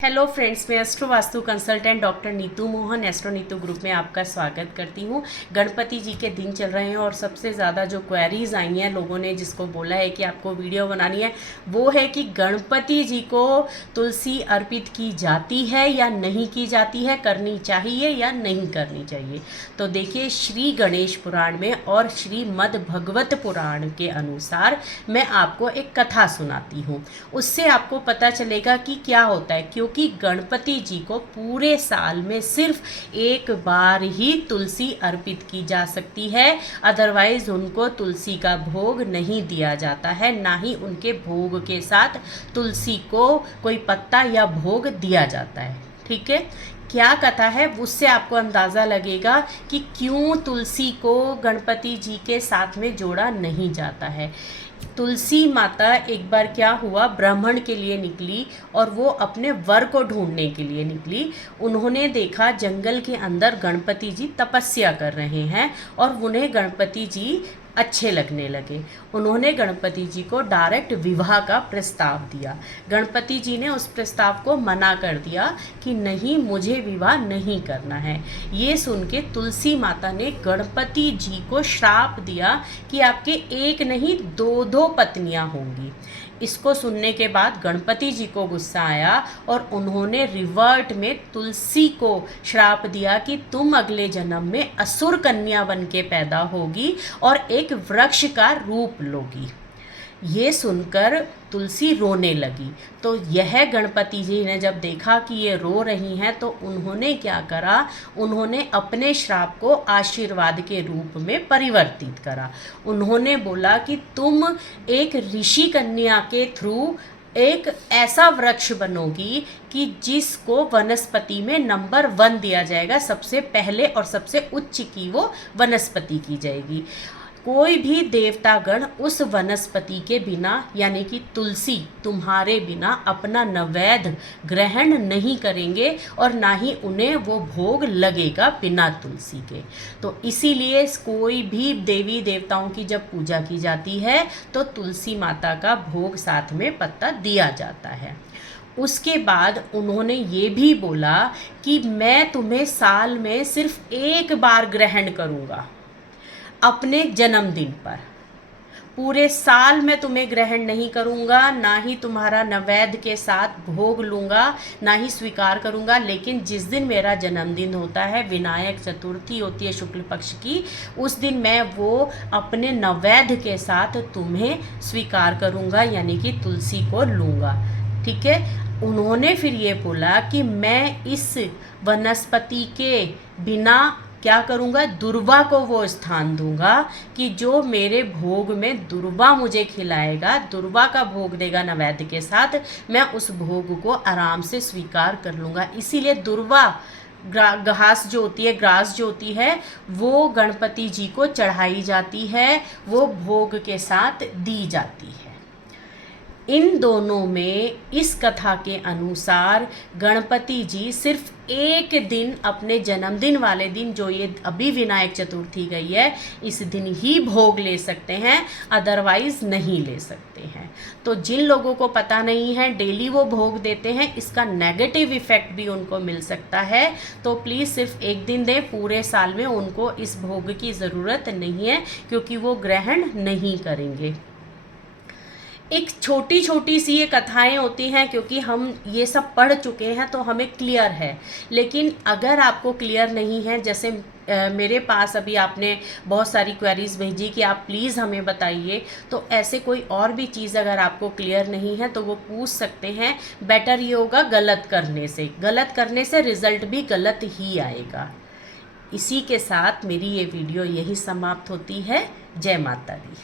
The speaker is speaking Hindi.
हेलो फ्रेंड्स, मैं astro vastu consultant doctor Neetu Mohan astro Neetu group में आपका स्वागत करती हूँ। गणपति जी के दिन चल रहे हैं और सबसे ज़्यादा जो क्वेरीज आई हैं लोगों ने जिसको बोला है कि आपको वीडियो बनानी है वो है कि गणपति जी को तुलसी अर्पित की जाती है या नहीं की जाती है, करनी चाहिए या नहीं करनी चाहिए। तो देखिए, श्री गणेश पुराण में और श्रीमद् भगवत पुराण के अनुसार मैं आपको एक कथा सुनाती हूँ। उससे आपको पता चलेगा कि क्या होता है, क्योंकि गणपति जी को पूरे साल में सिर्फ एक बार ही तुलसी अर्पित की जा सकती है। अदरवाइज उनको तुलसी का भोग नहीं दिया जाता है, ना ही उनके भोग के साथ तुलसी को कोई पत्ता या भोग दिया जाता है। ठीक है, क्या कथा है उससे आपको अंदाज़ा लगेगा कि क्यों तुलसी को गणपति जी के साथ में जोड़ा नहीं जाता है। तुलसी माता एक बार क्या हुआ, ब्राह्मण के लिए निकली और वो अपने वर को ढूंढने के लिए निकली। उन्होंने देखा जंगल के अंदर गणपति जी तपस्या कर रहे हैं और उन्हें गणपति जी अच्छे लगने लगे। उन्होंने गणपति जी को डायरेक्ट विवाह का प्रस्ताव दिया। गणपति जी ने उस प्रस्ताव को मना कर दिया कि नहीं, मुझे विवाह नहीं करना है। ये सुन के तुलसी माता ने गणपति जी को श्राप दिया कि आपके एक नहीं दो दो पत्नियां होंगी। इसको सुनने के बाद गणपति जी को गुस्सा आया और उन्होंने रिवर्ट में तुलसी को श्राप दिया कि तुम अगले जन्म में असुर कन्या बन के पैदा होगी और एक वृक्ष का रूप लोगी। ये सुनकर तुलसी रोने लगी। तो यह गणपति जी ने जब देखा कि ये रो रही हैं तो उन्होंने क्या करा, उन्होंने अपने श्राप को आशीर्वाद के रूप में परिवर्तित करा। उन्होंने बोला कि तुम एक ऋषि कन्या के थ्रू एक ऐसा वृक्ष बनोगी कि जिसको वनस्पति में नंबर 1 दिया जाएगा, सबसे पहले और सबसे उच्च की वो वनस्पति की जाएगी। कोई भी देवतागण उस वनस्पति के बिना यानी कि तुलसी तुम्हारे बिना अपना नैवेद्य ग्रहण नहीं करेंगे और ना ही उन्हें वो भोग लगेगा बिना तुलसी के। तो इसीलिए कोई भी देवी देवताओं की जब पूजा की जाती है तो तुलसी माता का भोग साथ में पत्ता दिया जाता है। उसके बाद उन्होंने ये भी बोला कि मैं तुम्हें साल में सिर्फ एक बार ग्रहण करूँगा, अपने जन्मदिन पर। पूरे साल में तुम्हें ग्रहण नहीं करूँगा, ना ही तुम्हारा नैवेद्य के साथ भोग लूँगा, ना ही स्वीकार करूँगा। लेकिन जिस दिन मेरा जन्मदिन होता है, विनायक चतुर्थी होती है शुक्ल पक्ष की, उस दिन मैं वो अपने नैवेद्य के साथ तुम्हें स्वीकार करूँगा, यानी कि तुलसी को लूँगा। ठीक है। उन्होंने फिर ये बोला कि मैं इस वनस्पति के बिना क्या करूँगा, दुर्वा को वो स्थान दूंगा कि जो मेरे भोग में दुर्वा मुझे खिलाएगा, दुर्वा का भोग देगा नैवेद्य के साथ, मैं उस भोग को आराम से स्वीकार कर लूँगा। इसीलिए दुर्वा घास जो होती है, ग्रास जो होती है, वो गणपति जी को चढ़ाई जाती है, वो भोग के साथ दी जाती है। इन दोनों में इस कथा के अनुसार गणपति जी सिर्फ एक दिन, अपने जन्मदिन वाले दिन, जो ये अभी विनायक चतुर्थी गई है, इस दिन ही भोग ले सकते हैं, अदरवाइज नहीं ले सकते हैं। तो जिन लोगों को पता नहीं है, डेली वो भोग देते हैं, इसका नेगेटिव इफ़ेक्ट भी उनको मिल सकता है। तो प्लीज़ सिर्फ एक दिन दें, पूरे साल में उनको इस भोग की ज़रूरत नहीं है, क्योंकि वो ग्रहण नहीं करेंगे। एक छोटी छोटी सी ये कथाएं होती हैं, क्योंकि हम ये सब पढ़ चुके हैं तो हमें क्लियर है। लेकिन अगर आपको क्लियर नहीं है, जैसे मेरे पास अभी आपने बहुत सारी क्वेरीज भेजी कि आप प्लीज़ हमें बताइए, तो ऐसे कोई और भी चीज़ अगर आपको क्लियर नहीं है तो वो पूछ सकते हैं। बेटर ये होगा गलत करने से रिज़ल्ट भी गलत ही आएगा। इसी के साथ मेरी ये वीडियो यही समाप्त होती है। जय माता दी।